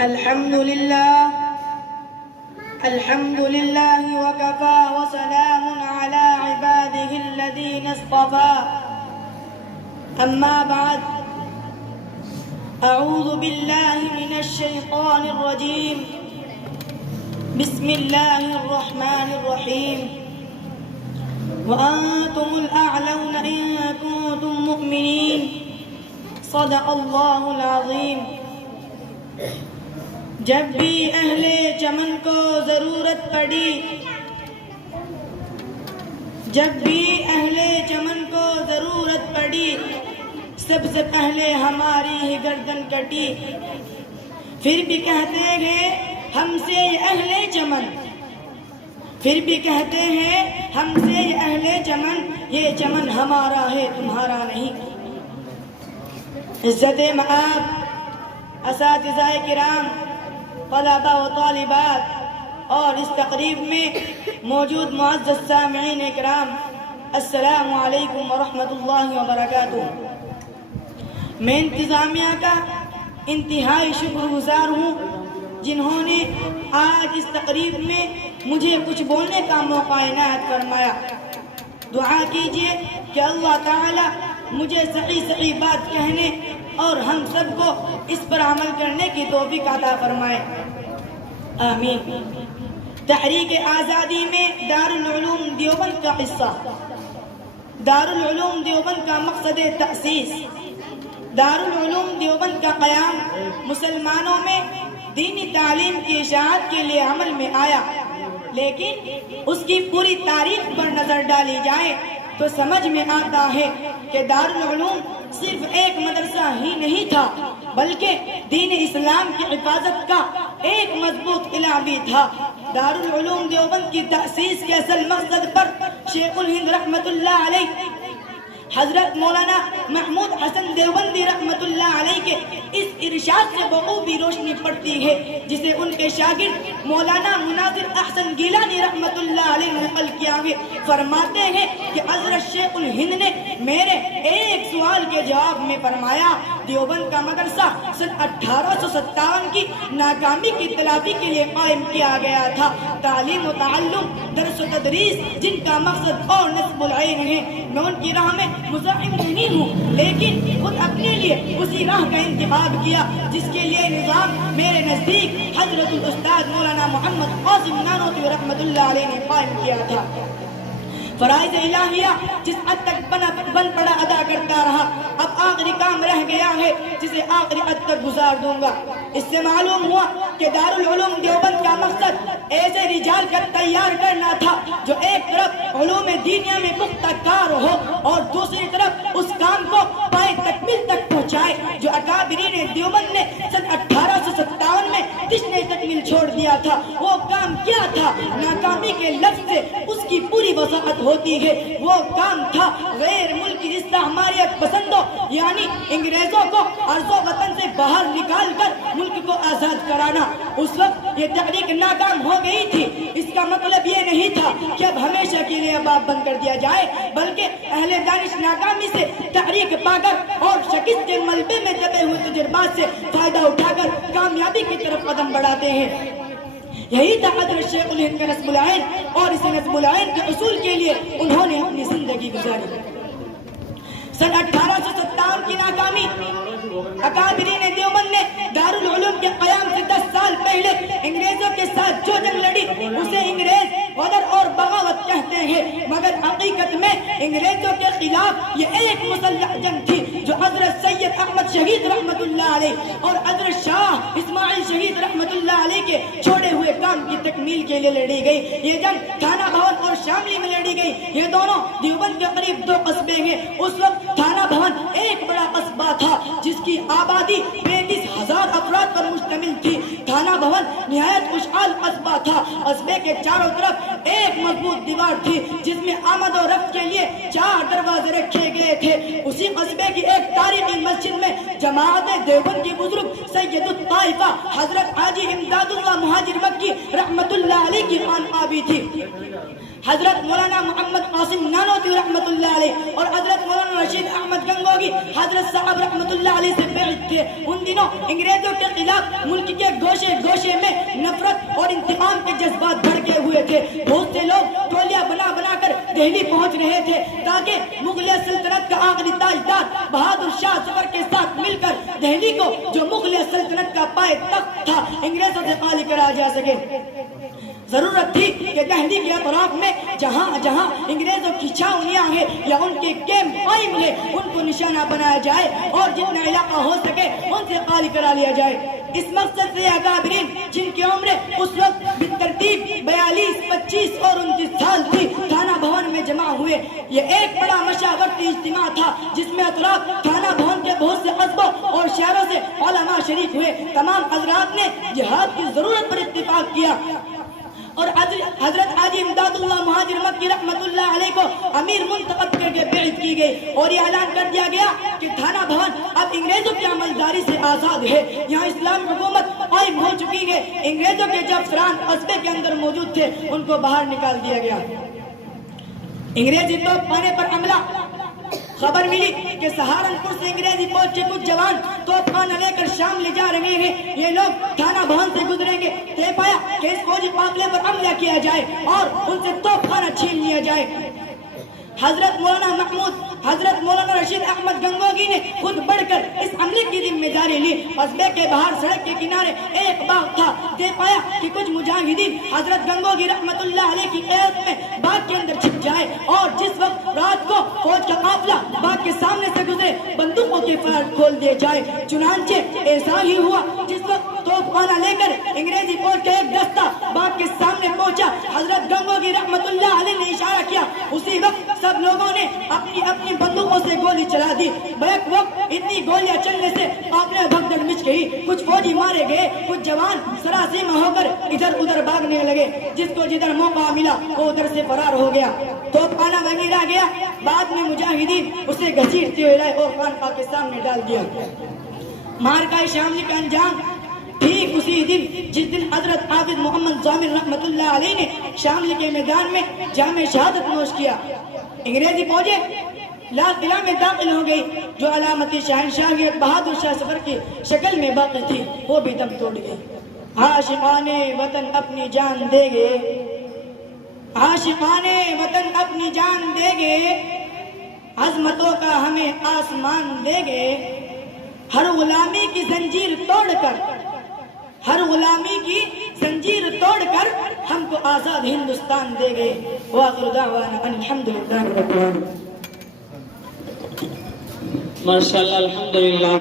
الحمد لله وكفى وسلام على عباده الذين اصطفى أما بعد أعوذ بالله من الشيطان الرجيم بسم الله الرحمن الرحيم وأنتم الأعلون إن كنتم مؤمنين صدق الله العظيم جب بھی اہل چمن کو ضرورت پڑی سب سے پہلے ہماری ہی گردن کٹی پھر بھی کہتے ہیں ہم سے یہ اہل چمن یہ چمن ہمارا ہے تمہارا نہیں عزت مآب اساتذہ کرام طلبہ و طالبات اور اس تقریب میں موجود معزز سامعین کرام السلام علیکم ورحمۃ اللہ وبرکاتہ۔ میں انتظامیہ کا انتہائی شکر گزار ہوں جنہوں نے آج اس تقریب میں مجھے کچھ بولنے کا موقع عنایت فرمایا۔ دعا کیجئے کہ اللہ تعالی مجھے صحیح بات کہنے اور ہم سب کو اس پر عمل کرنے کی توفیق عطا فرمائے، آمین۔ تحریک آزادی میں دارالعلوم دیوبند کا حصہ، دارالعلوم دیوبند کا مقصد تأسیس، دارالعلوم دیوبند کا قیام مسلمانوں میں دینی تعلیم کی اشاعت کے لیے عمل میں آیا، لیکن اس کی پوری تاریخ پر نظر ڈالی جائے تو سمجھ میں آتا ہے کہ دارالعلوم صرف ایک مدرسہ ہی نہیں تھا بلکہ دین اسلام کی حفاظت کا ایک مضبوط قلعہ بھی تھا۔ دارالعلوم دیوبند کی تأسیس کے اصل مقصد پر شیخ الہند رحمت اللہ علیہ حضرت مولانا محمود حسن دیوبندی رحمت اللہ علیہ کے اس ارشاد سے بخوبی روشنی پڑتی ہے جسے ان کے شاگرد مولانا مناظر احسن گیلانی رحمت اللہ علیہ نے نقل کیا ہے۔ فرماتے ہیں کہ حضرت شیخ الہند نے میرے ایک سوال کے جواب میں فرمایا دیوبند کا مدرسہ سن 1857 کی ناکامی کی تلافی کے لیے قائم کیا گیا تھا۔ تعلیم و تعلم، درس و تدریس جن کا مقصد اور نصب العین ہے، میں ان کی راہ میں مزاحم نہیں ہوں لیکن خود اپنے لیے اسی راہ کا انتخاب کیا جس کے لیے نظام میرے نزدیک حضرت الاستاذ مولانا محمد قاسم نانوتوی رحمت اللہ علیہ نے قائم کیا تھا۔ فرائض الہیہ جس حد تک بن پڑا ادا کرتا رہا، اب آخری کام رہ گیا ہے جسے آخری حد تک گزار دوں گا۔ اس سے معلوم ہوا کہ دارالعلوم دیوبند کا مقصد ایسے رجال کا تیار کرنا تھا جو ایک طرف علوم دینیہ میں پختہ کار ہو اور دوسری طرف اس کام کو پائے تکمیل تک پہنچائے جو اکابرین دیوبند نے سن 1857 میں جس نے تکمیل چھوڑ دیا تھا۔ وہ کام کیا تھا؟ ناکامی کے لفظ سے اس کی پوری وضاحت ہوتی ہے۔ وہ کام تھا غیر ملکی استعماریت پسندوں یعنی انگریزوں کو ارض و وطن سے باہر نکال کر ملک کو آزاد کرانا۔ اس وقت یہ تحریک ناکام ہو گئی تھی۔ اس کا مطلب یہ نہیں تھا کہ اب ہمیشہ کے لیے باب بند کر دیا جائے بلکہ اہل دانش ناکامی سے تحریک پا کر اور شکست کے ملبے میں دبے ہوئے تجربات سے فائدہ اٹھا کر کامیابی کی طرف قدم بڑھاتے ہیں۔ یہی تھا حضرت شیخ الہند کا نصب العین اور اس نصب العین کے حصول کے لیے انہوں نے اپنی زندگی گزاری۔ سن 1857 کی ناکامی، اکابرین دیوبند نے دارالعلوم کے قیام سے 10 سال پہلے انگریزوں کے ساتھ جو جنگ لڑی اسے انگریز غدر اور بغاوت کہتے ہیں، مگر حقیقت میں انگریزوں کے خلاف یہ ایک مسلح جنگ تھی جو حضرت سید احمد شہید رحمت اللہ علیہ اور حضرت شاہ اسماعیل شہید رحمت اللہ علیہ کے چھوڑے ہوئے کام کی تکمیل کے لیے لڑی گئی۔ یہ جنگ تھانہ بھون اور شاملی میں لڑی گئی۔ یہ دونوں دیوبند کے قریب 2 قصبے ہیں۔ اس وقت تھانہ بھون ایک بڑا قصبہ تھا جس کی آبادی 35,000 افراد پر مشتمل تھی۔ تھانہ بھون نہایت خوشحال قصبہ تھا۔ قصبے کے چاروں طرف ایک مضبوط دیوار تھی جس میں آمد و رفت کے لیے 4 دروازے رکھے گئے تھے۔ اسی قصبے کی ایک تاریخی مسجد میں جماعت دیوبند کی بزرگ سید الطائفہ حضرت حاجی امداد اللہ مہاجر مکی رحمت اللہ علیہ کی خانقاہ بھی تھی۔ حضرت مولانا محمد قاسم نانوتوی رحمت اللہ علیہ اور حضرت مولانا رشید احمد گنگوگی گنگوگی حضرت صاحب رحمت اللہ علیہ سے بیعت تھے. ان دنوں انگریزوں کے خلاف ملک کے گوشے گوشے میں نفرت اور انتقام کے جذبات بھڑکے ہوئے تھے. بہت سے لوگ ٹولیاں بنا بنا کر دہلی پہنچ رہے تھے تاکہ مغلیہ سلطنت کا آخری تاجدار بہادر شاہ ظفر کے ساتھ مل کر دہلی کو جو مغلیہ سلطنت کا پائے تخت تھا انگریزوں سے خالی کرا جا سکے. ضرورت تھی کہ دہلی کے اطراف میں جہاں جہاں انگریزوں کی چھاؤنیاں ہیں یا ان کے کیمپ قائم ہیں ان کو نشانہ بنایا جائے اور جتنا علاقہ ہو سکے ان سے خالی کرا لیا جائے. اس مقصد سے اکابرین جن کی عمریں اس وقت بالترتیب 42, 25 اور 29 سال تھی تھانہ بھون میں جمع ہوئے. یہ ایک بڑا مشاورتی اجتماع تھا جس میں اطراف تھانہ بھون کے بہت سے قصبوں اور شہروں سے علماء شریک ہوئے. تمام حضرات نے جہاد کی ضرورت پر اتفاق کیا اور حضرت حاجی امداد اللہ مہاجر مکی رحمت اللہ علیہ کو امیر منتخب کر کے بیعت کی گئی اور یہ اعلان کر دیا گیا کہ تھانہ بھون اب انگریزوں کی عملداری سے آزاد ہے. یہاں اسلامی حکومت قائم ہو چکی ہے. انگریزوں کے جو افسران قصبے کے اندر موجود تھے ان کو باہر نکال دیا گیا. انگریزی توپ خانے پر حملہ. خبر ملی کہ سہارنپور سے انگریزی فوج کے کچھ جوان توپ خانہ لے کر شام لے جا رہے ہیں. یہ لوگ تھانہ بھون سے گزریں گے. طے پایا کہ اس فوجی قافلے پر حملہ کیا جائے اور ان سے توپ خانہ چھین لیا جائے. حضرت مولانا محمود حضرت مولانا رشید احمد گنگوگی نے خود بڑھ کر اس حملے کی ذمہ داری لی. قصبے کے باہر سڑک کے کنارے ایک باغ تھا. طے پایا کہ کچھ مجاہدین حضرت گنگوگی رحمت اللہ علیہ کی قیادت میں باغ کے اندر چھپ جائے اور جس وقت رات کو فوج کا قافلہ باغ کے سامنے سے گزرے بندوقوں کے فائر کھول دیے جائے. چنانچہ ایسا ہی ہوا. جس وقت توپ خانہ لے کر انگریزی فوج کا ایک دستہ باغ کے سامنے پہنچا حضرت گنگوگی رحمت اللہ علیہ نے اشارہ کیا. اسی وقت سب لوگوں نے اپنی اپنی بندوقوں سے گولی چلا دی. بیک وقت اتنی گولیاں چلنے سے قافلے میں بھگدڑ مچ گئی. کچھ فوجی مارے گئے. کچھ جوان سراسیمہ ہو کر ادھر ادھر بھاگنے لگے. جس کو جدھر موقع ملا وہ ادھر سے فرار ہو گیا. توپ خانہ وہیں رہ گیا. بعد میں مجاہدین اسے گھسیٹتے ہوئے لائے اور خانقاہ کے سامنے ڈال دیا. مارکہ شاملی کا انجام ٹھیک اسی دن جس دن حضرت حافظ محمد ضامر رحمت اللہ علیہ نے شاملی کے میدان میں جام شہادت نوش کیا. انگریزی فوجیں لال قلعہ میں داخل ہو گئی. جو علامتی شہنشاہیت بہادر شاہ ظفر کی شکل میں باقی تھی وہ بھی دم توڑ گئی. عاشقان وطن اپنی جان دے گے, عاشقان وطن اپنی جان دے گے, عظمتوں کا ہمیں آسمان دے گے. ہر غلامی کی زنجیر توڑ کر, ہر غلامی کی زنجیر توڑ کر ہم کو آزاد ہندوستان دے گئے. وآخر دعوانا ان الحمدللہ رب العالمین. ماشاءاللہ الحمدللہ.